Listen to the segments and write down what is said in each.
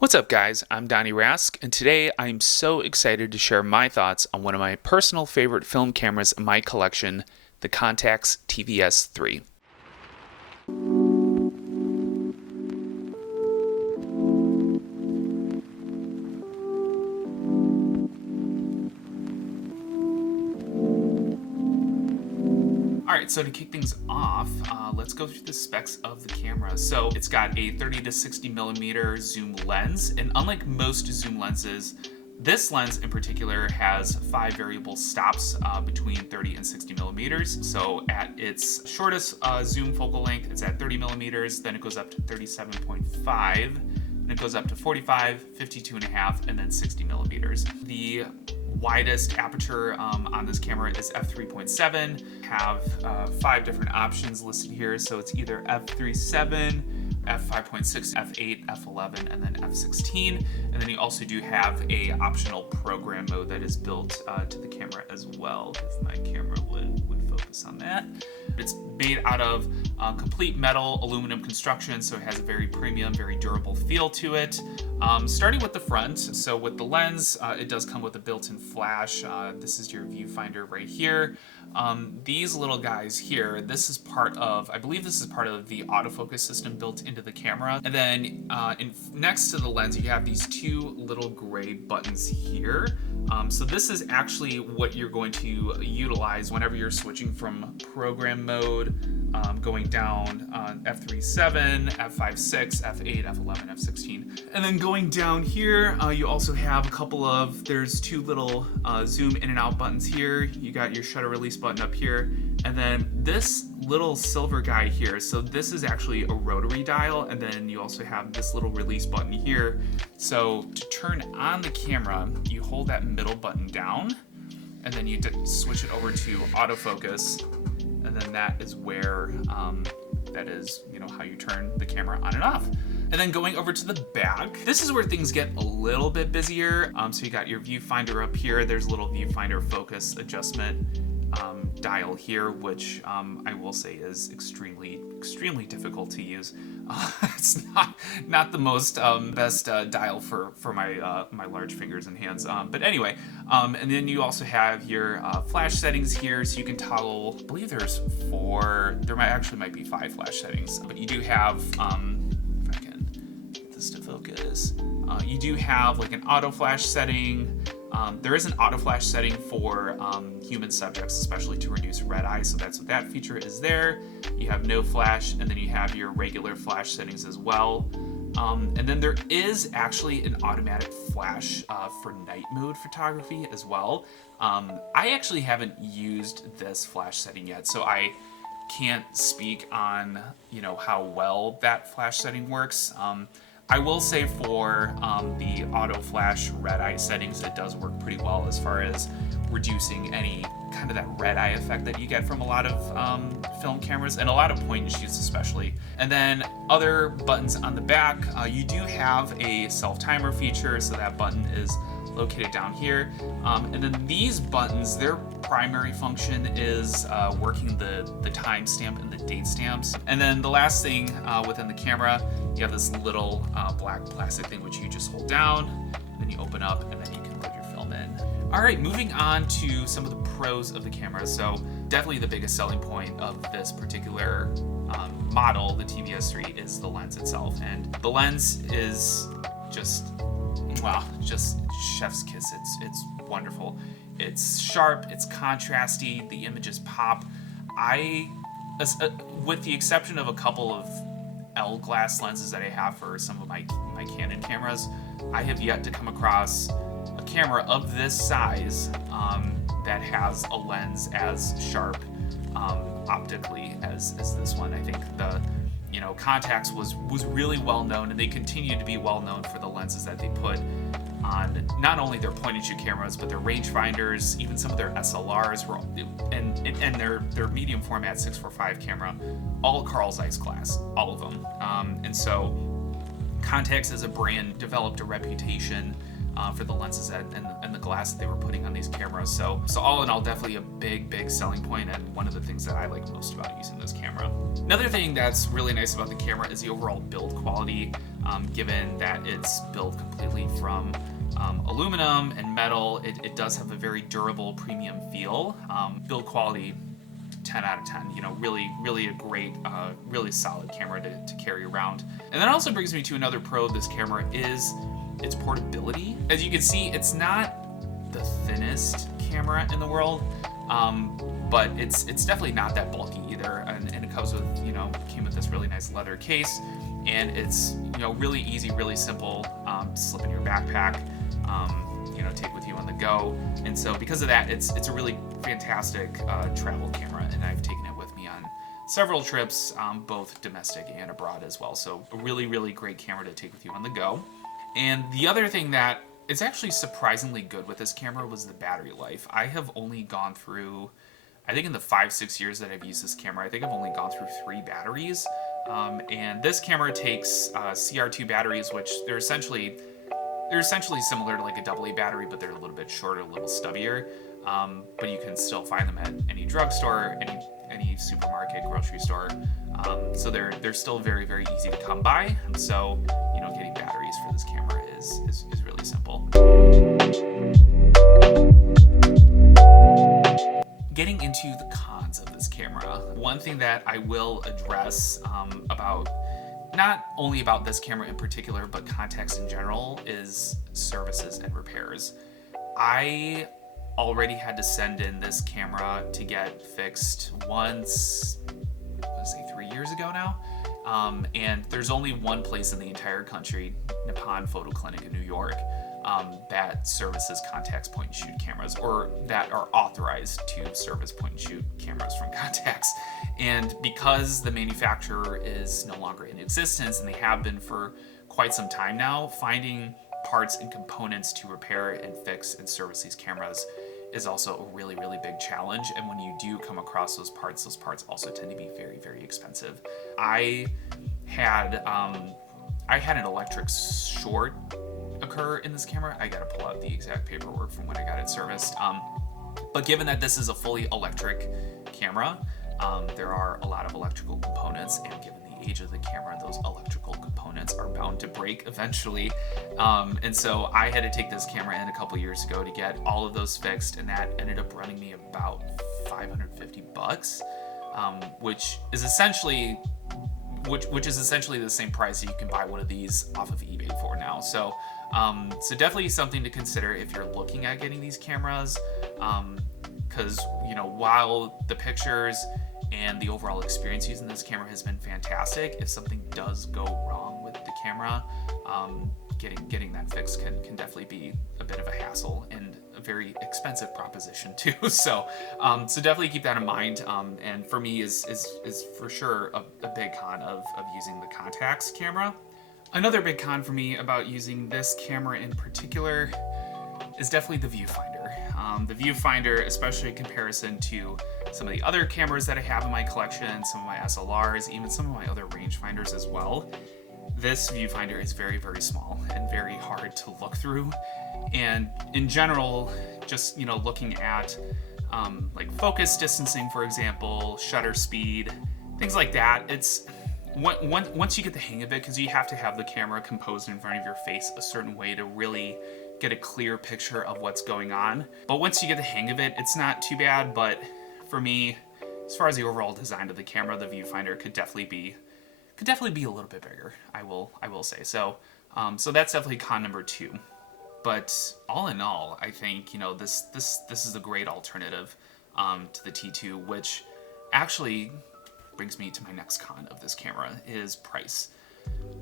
What's up, guys? I'm Donnie Rask, and today I'm so excited to share my thoughts on one of my personal favorite film cameras in my collection, the Contax TVS III. Alright, so to kick things off, let's go through the specs of the camera. So it's got a 30 to 60 millimeter zoom lens, and unlike most zoom lenses, this lens in particular has 5 variable stops between 30 and 60 millimeters. So at its shortest zoom focal length, it's at 30 millimeters, then it goes up to 37.5, and it goes up to 45, 52.5, and then 60 millimeters. The widest aperture on this camera is f3.7. Have 5 different options listed here, so it's either f3.7, f5.6, f8, f11, and then f16. And then you also do have a optional program mode that is built to the camera as well, if my camera would focus on that. It's made out of complete metal aluminum construction, so it has a very premium, very durable feel to it. Starting with the front, so with the lens, it does come with a built-in flash. This is your viewfinder right here. These little guys here, this is part of, I believe this is part of the autofocus system built into the camera. And then next to the lens, you have these 2 little gray buttons here. So this is actually what you're going to utilize whenever you're switching from program mode, going down f3.7, f5.6, f8, f11, f16. And then going down here, you also have a couple of, there's 2 little zoom in and out buttons here. You got your shutter release button up here. And then this little silver guy here, so this is actually a rotary dial, and then you also have this little release button here. So to turn on the camera, you hold that middle button down, and then you switch it over to autofocus, and then that is where, that is, how you turn the camera on and off. And then going over to the back, this is where things get a little bit busier. So you got your viewfinder up here. There's a little viewfinder focus adjustment dial here, which I will say is extremely difficult to use. It's not the most best dial for my large fingers and hands. But anyway, and then you also have your flash settings here, so you can toggle. I believe there's 4. There might be 5 flash settings, but you do have. If I can get this to focus, you do have like an auto flash setting. There is an auto flash setting for human subjects, especially to reduce red eye, so that's what that feature is there. You have no flash, and then you have your regular flash settings as well. And then there is actually an automatic flash for night mode photography as well. I actually haven't used this flash setting yet, so I can't speak on how well that flash setting works. I will say for the auto flash red eye settings, it does work pretty well as far as reducing any kind of that red eye effect that you get from a lot of film cameras, and a lot of point and shoots especially. And then other buttons on the back, you do have a self timer feature, so that button is located down here. And then these buttons, their primary function is working the timestamp and the date stamps. And then the last thing within the camera, you have this little black plastic thing which you just hold down, then you open up, and then you can load your film in. All right, moving on to some of the pros of the camera. So definitely the biggest selling point of this particular model, the TVS III, is the lens itself. And the lens is just chef's kiss. It's wonderful. It's sharp, it's contrasty, the images pop. With the exception of a couple of L glass lenses that I have for some of my Canon cameras, I have yet to come across a camera of this size that has a lens as sharp optically as this one. I think the Contax was really well known, and they continue to be well known for the lenses that they put on not only their point and shoot cameras, but their rangefinders, even some of their SLRs, and their medium format 645 camera, all Carl Zeiss glass, all of them. And so Contax as a brand developed a reputation for the lenses and the glass that they were putting on these cameras. So all in all, definitely a big selling point, and one of the things that I like most about using this camera. Another thing that's really nice about the camera is the overall build quality, given that it's built completely from aluminum and metal. It does have a very durable premium feel. Build quality, 10 out of 10. You know, really a great, really solid camera to carry around. And that also brings me to another pro of this camera is its portability. As you can see, it's not the thinnest camera in the world, but it's definitely not that bulky either. And it comes with, came with this really nice leather case, and it's, really easy, really simple, slip in your backpack, take with you on the go. And so because of that, it's a really fantastic travel camera, and I've taken it with me on several trips, both domestic and abroad as well. So a really great camera to take with you on the go. And the other thing that is actually surprisingly good with this camera was the battery life. I have only gone through, I think in the 5-6 years that I've used this camera, I think I've only gone through 3 batteries. And this camera takes CR2 batteries, which they're essentially similar to like a AA battery, but they're a little bit shorter, a little stubbier. But you can still find them at any drugstore, any supermarket, grocery store. So they're still very easy to come by. So getting batteries for this camera is really simple. Getting into the cons of this camera, one thing that I will address about not only about this camera in particular, but Contax in general, is services and repairs. I already had to send in this camera to get fixed once, let's say 3 years ago now. And there's only one place in the entire country, Nippon Photo Clinic in New York, that services Contax point and shoot cameras, or that are authorized to service point and shoot cameras from Contax. And because the manufacturer is no longer in existence, and they have been for quite some time now, finding parts and components to repair and fix and service these cameras is also a really big challenge. And when you do come across those parts also tend to be very expensive. I had an electric short occur in this camera. I gotta pull out the exact paperwork from when I got it serviced. But given that this is a fully electric camera, there are a lot of electrical components, and given the age of the camera, those electrical components are bound to break eventually. And so I had to take this camera in a couple years ago to get all of those fixed, and that ended up running me about $550, which is essentially the same price that you can buy one of these off of eBay for now. So definitely something to consider if you're looking at getting these cameras, because while the pictures and the overall experience using this camera has been fantastic, if something does go wrong with the camera, getting that fixed can definitely be a bit of a hassle and a very expensive proposition too. So definitely keep that in mind. And for me is for sure a big con of using the Contax camera. Another big con for me about using this camera in particular is definitely the viewfinder. The viewfinder, especially in comparison to some of the other cameras that I have in my collection, some of my SLRs, even some of my other rangefinders as well, this viewfinder is very small and very hard to look through. And in general, just looking at like focus distancing, for example, shutter speed, things like that, it's once you get the hang of it, because you have to have the camera composed in front of your face a certain way to really get a clear picture of what's going on. But once you get the hang of it, it's not too bad. But for me, as far as the overall design of the camera, the viewfinder could definitely be a little bit bigger. I will say so. So that's definitely con number 2. But all in all, I think this is a great alternative to the T2, which actually brings me to my next con of this camera, is price.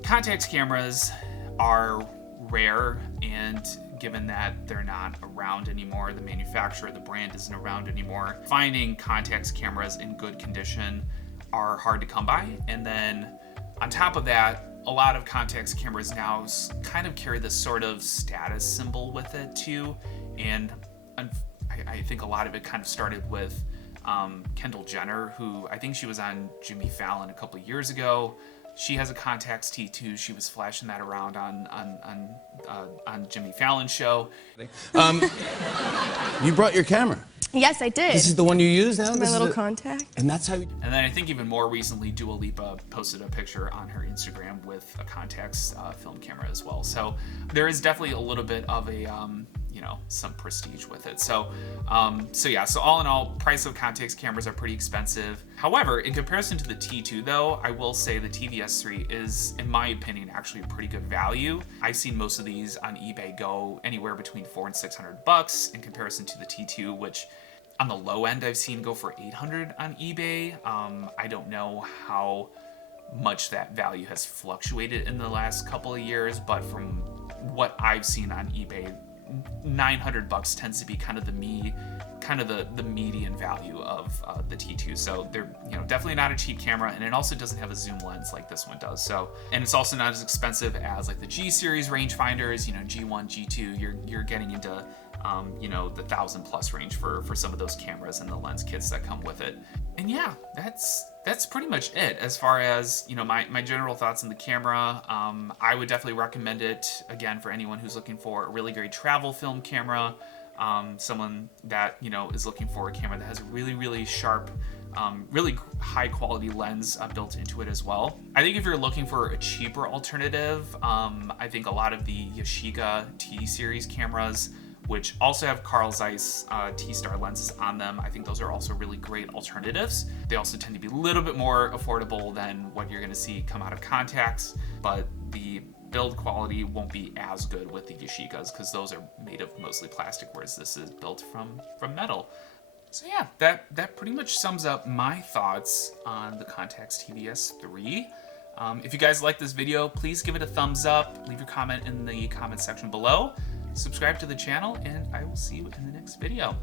Contax cameras are rare, and given that they're not around anymore, the manufacturer, the brand isn't around anymore, finding Contax cameras in good condition are hard to come by. And then on top of that, a lot of Contax cameras now kind of carry this sort of status symbol with it too. And I think a lot of it kind of started with Kendall Jenner, who I think she was on Jimmy Fallon a couple years ago. She has a Contax T2. She was flashing that around on Jimmy Fallon's show. You brought your camera. Yes, I did. This is the one you use now? My little contact. And that's how you... And then I think even more recently, Dua Lipa posted a picture on her Instagram with a Contax film camera as well. So there is definitely a little bit of a, you know, some prestige with it. So yeah, so all in all, price of Contax cameras are pretty expensive. However, in comparison to the T2 though, I will say the TVS III is, in my opinion, actually a pretty good value. I've seen most of these on eBay go anywhere between $400 and $600 in comparison to the T2, which on the low end I've seen go for $800 on eBay. I don't know how much that value has fluctuated in the last couple of years, but from what I've seen on eBay, $900 tends to be kind of the median value of the T2. So they're, you know, definitely not a cheap camera, and it also doesn't have a zoom lens like this one does. So, and it's also not as expensive as like the G series rangefinders, you know, G1, G2. You're getting into you know, the $1,000+ range for some of those cameras and the lens kits that come with it. And yeah, that's pretty much it as far as, you know, my general thoughts on the camera. I would definitely recommend it again for anyone who's looking for a really great travel film camera, someone that, you know, is looking for a camera that has a really sharp, really high quality lens built into it as well. I think if you're looking for a cheaper alternative, I think a lot of the Yashica T series cameras, which also have Carl Zeiss T-Star lenses on them, I think those are also really great alternatives. They also tend to be a little bit more affordable than what you're gonna see come out of Contax, but the build quality won't be as good with the Yashicas because those are made of mostly plastic, whereas this is built from metal. So yeah, that pretty much sums up my thoughts on the Contax TVS III. If you guys like this video, please give it a thumbs up, leave your comment in the comment section below, subscribe to the channel, and I will see you in the next video.